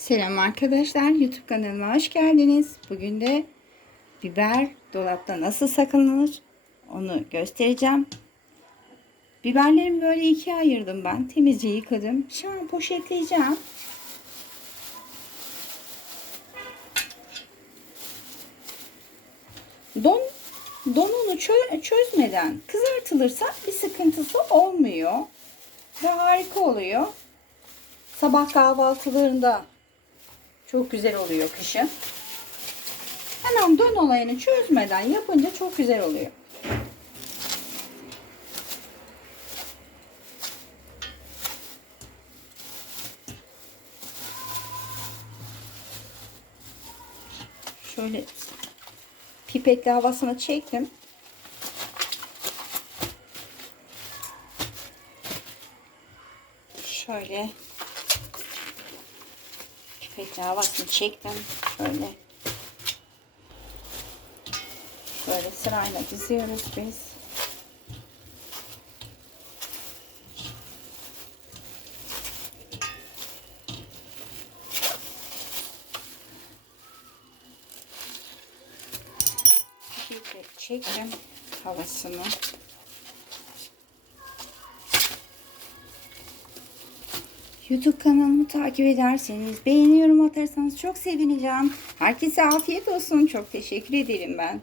Selam arkadaşlar. YouTube kanalıma hoş geldiniz. Bugün de biber dolapta nasıl saklanır onu göstereceğim. Biberlerimi böyle ikiye ayırdım ben. Temizce yıkadım. Şu an poşetleyeceğim. Don donunu çö- çözmeden kızartılırsa bir sıkıntısı olmuyor. Ve harika oluyor. Sabah kahvaltılarında çok güzel oluyor kışın. Hemen don olayını çözmeden yapınca çok güzel oluyor. Şöyle pipetle havasını çektim. Şöyle pipetle havasını çektim. Şöyle şöyle sırayla diziyoruz biz. Pipetle çektim havasını. YouTube kanalımı takip ederseniz, beğeni yorum atarsanız çok sevineceğim. Herkese afiyet olsun. Çok teşekkür ederim ben.